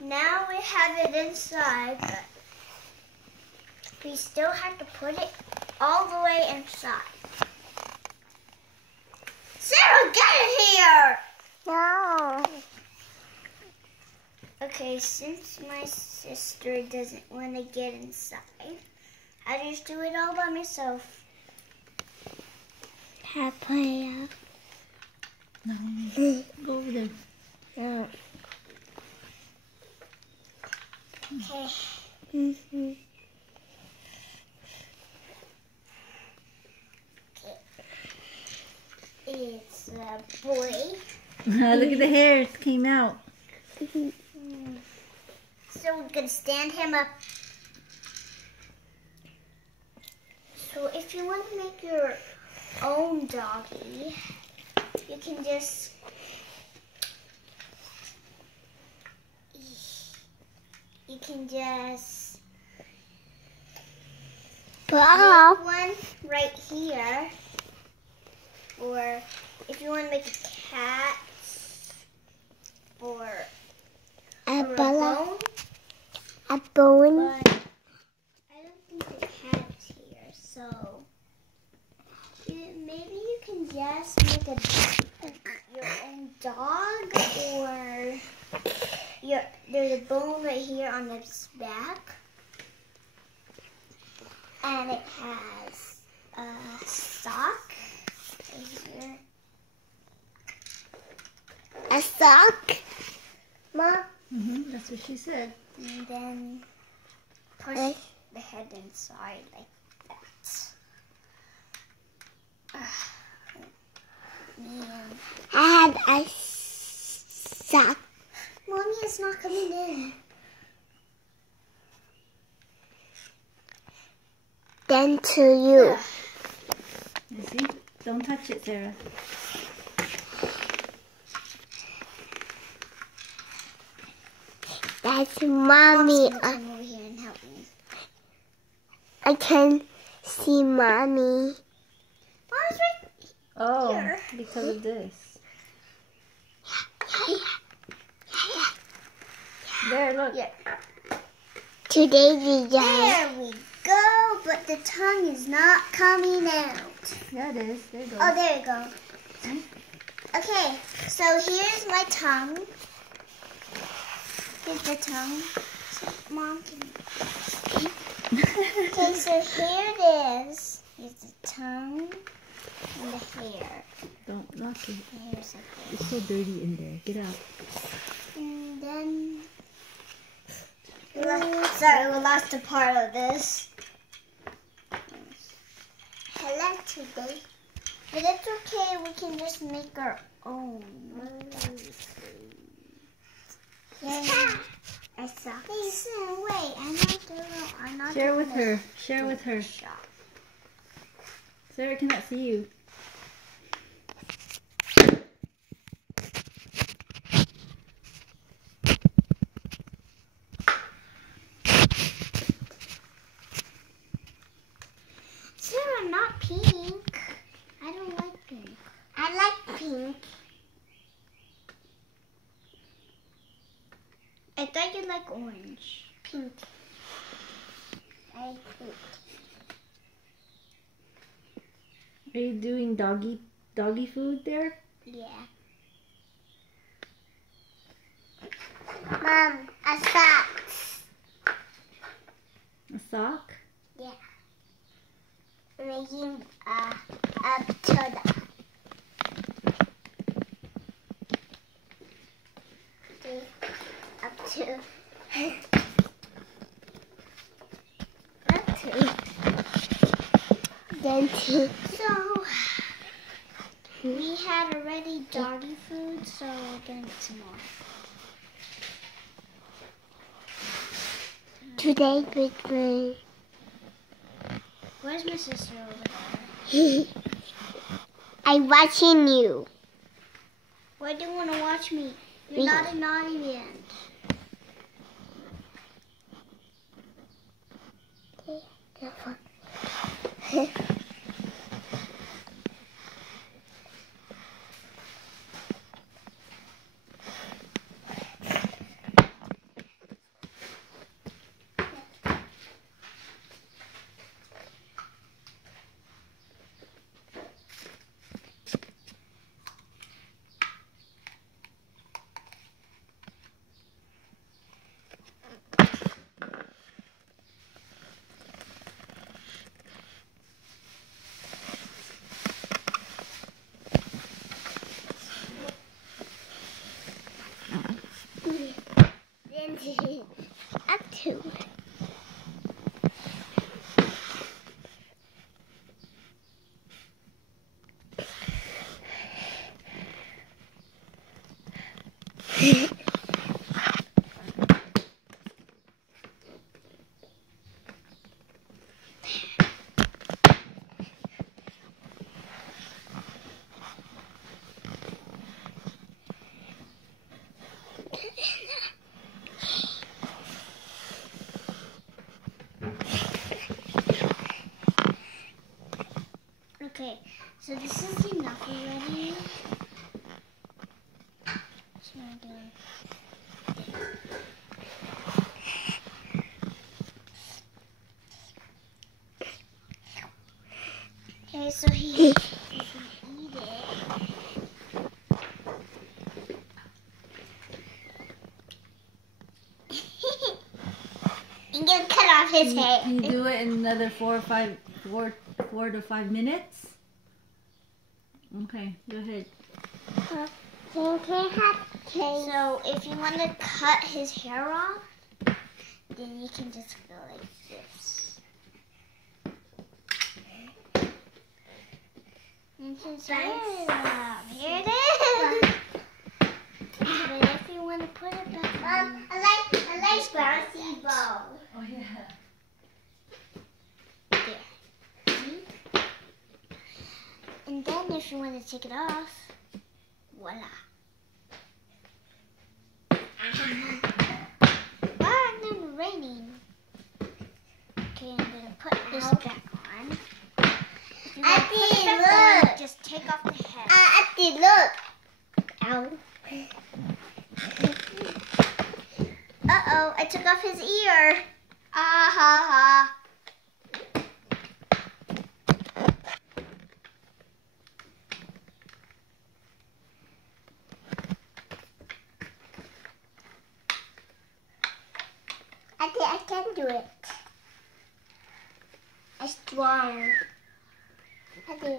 Now we have it inside, but we still have to put it all the way inside. Sarah, get it here! No. Okay, since my sister doesn't want to get inside, I just do it all by myself. Papaya. No. Go over there. No. Okay. Mm-hmm. It's a boy. Look at the hair. It came out. So we're going to stand him up. So if you want to make your own doggy, you can just Bob. make one right here. Or if you want to make a cat or a bone. A bone. But I don't think the cat's here, so maybe you can just make your own dog, or there's a bone right here on its back, and it has a sock right here. A sock. Mom. That's what she said. And then push the head inside like that. Man. I had a sock. Mommy is not coming in. Then to you. You see? Don't touch it, Sarah. That's mommy. Come over here and help me. I can see mommy. Mommy's right Oh, here. because of this. There, look. Yeah. Today we just. There we go, but the tongue is not coming out. Yeah, it is. There you go. Oh, there you go. Okay, so here's my tongue. Here's the tongue. So, Mom can. Okay, so here it is. Here's the tongue and the hair. Don't knock it. And here's the hair. It's so dirty in there. Get out. And then. Sorry, we lost a part of this. Hello today. But it's okay, we can just make our own. Yeah. I saw. Listen, wait, I'm not Share doing with this. her. Share with her. Shot. Sarah cannot see you. Sarah, not pink. I don't like pink. I like pink. I thought you like orange. Pink. I like pink. Are you doing doggy food there? Yeah. Mom, a sock. A sock? Yeah. Making a soda. Okay, up to. Up to. Then to. So, we had already doggy food, so we're gonna get some more. Today with me. Where's my sister over there? I'm watching you. Why do you want to watch me? You're not a naughty man. So this is enough already. So I'm gonna okay, so he can eat it. I'm gonna cut off his hair. Can you do it in another 4 to 5 minutes? Okay, go ahead. So if you want to cut his hair off, then you can just go like this. And his hair off. Here it is. But if you want to put it back on, I like bouncy ball. Oh yeah. and then if you want to take it off, voila. Ah, and then raining. Okay, I'm gonna put this back on. If you want to put it back on, just take off the head. Auntie, look. Ow. Uh-oh, I took off his ear. Ah ha ha. Auntie, I can do it. I'm strong. Auntie.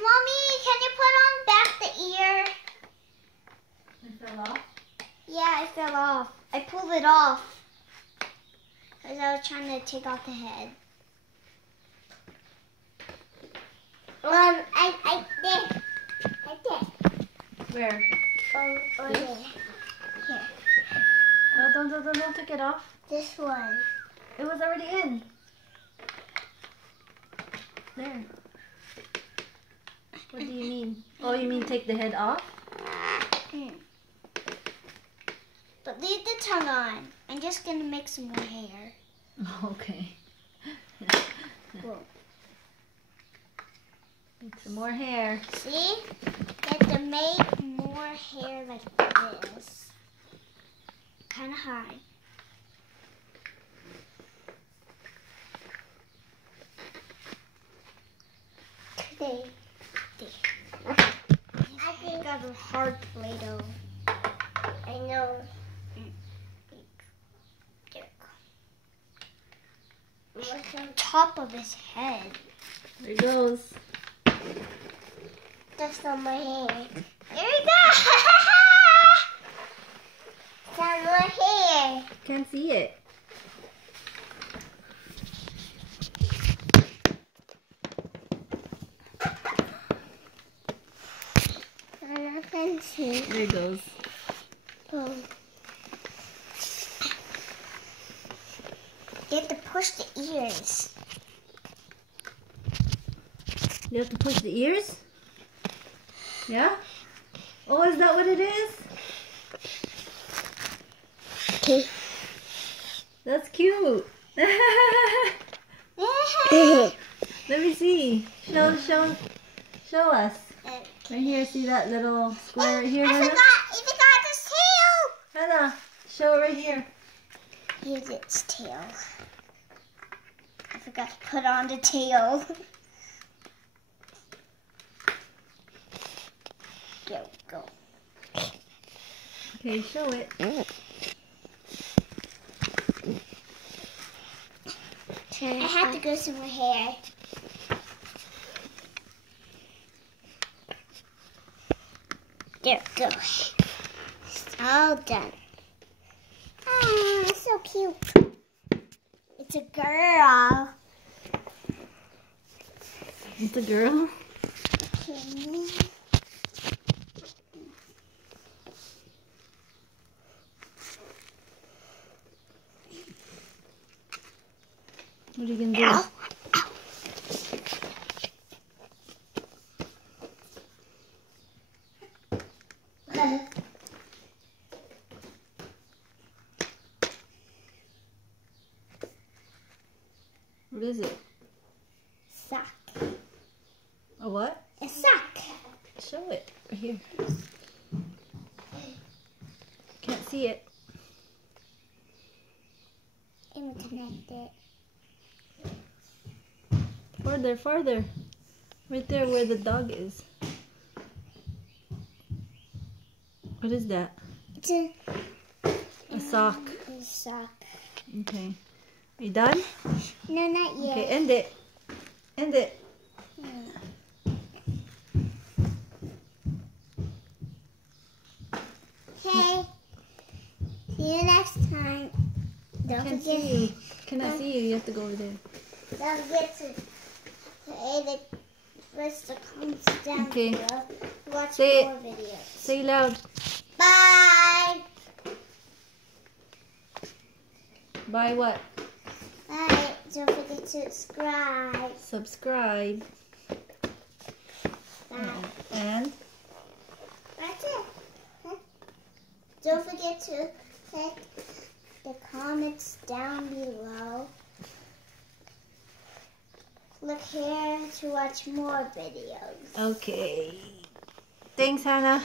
Mommy, can you put on back the ear? It fell off? Yeah, it fell off. I pulled it off. Because I was trying to take off the head. I did. Where? Oh, This? yeah. Here. Oh, don't take it off. This one. It was already in. There. What do you mean? Oh, you mean take the head off? But leave the tongue on. I'm just going to make some more hair. Okay. Whoa. Make some more hair. See? You have to make more hair like this. Kind of high. Today. I got a hard Play-Doh. I know. There we go. What's on top of his head? There it goes. That's on my hair. There we go! It's on my hair. Can't see it. I can see. There it goes. Oh. You have to push the ears. You have to push the ears? Yeah? Oh, is that what it is? Okay. That's cute. Let me see. Show us. Right here, see that little square right here, I Hannah? forgot his tail! Hannah, show it right here. Here's its tail. I forgot to put on the tail. There we go. Okay, show it. I have to go somewhere here. There we go. It's all done. Ah, it's so cute. It's a girl. It's a girl. What are you gonna do? What is it? Sock. A what? A sock. Show it. Right here. Can't see it. And connect it. Farther, farther. Right there where the dog is. What is that? It's A sock. a sock. Okay. Are you done? No, not yet. Okay, end it. End it. Okay. See you next time. Don't Can't forget. see you. Cannot see you. You have to go over there. Don't forget to hit the press the comments down Okay. below. Watch Say more videos. Say loud. Bye. Bye what? Bye. Don't forget to subscribe. Subscribe. Bye. And That's it. Huh? Don't forget to click the comments down below. Click here to watch more videos. okay. Thanks, Hannah.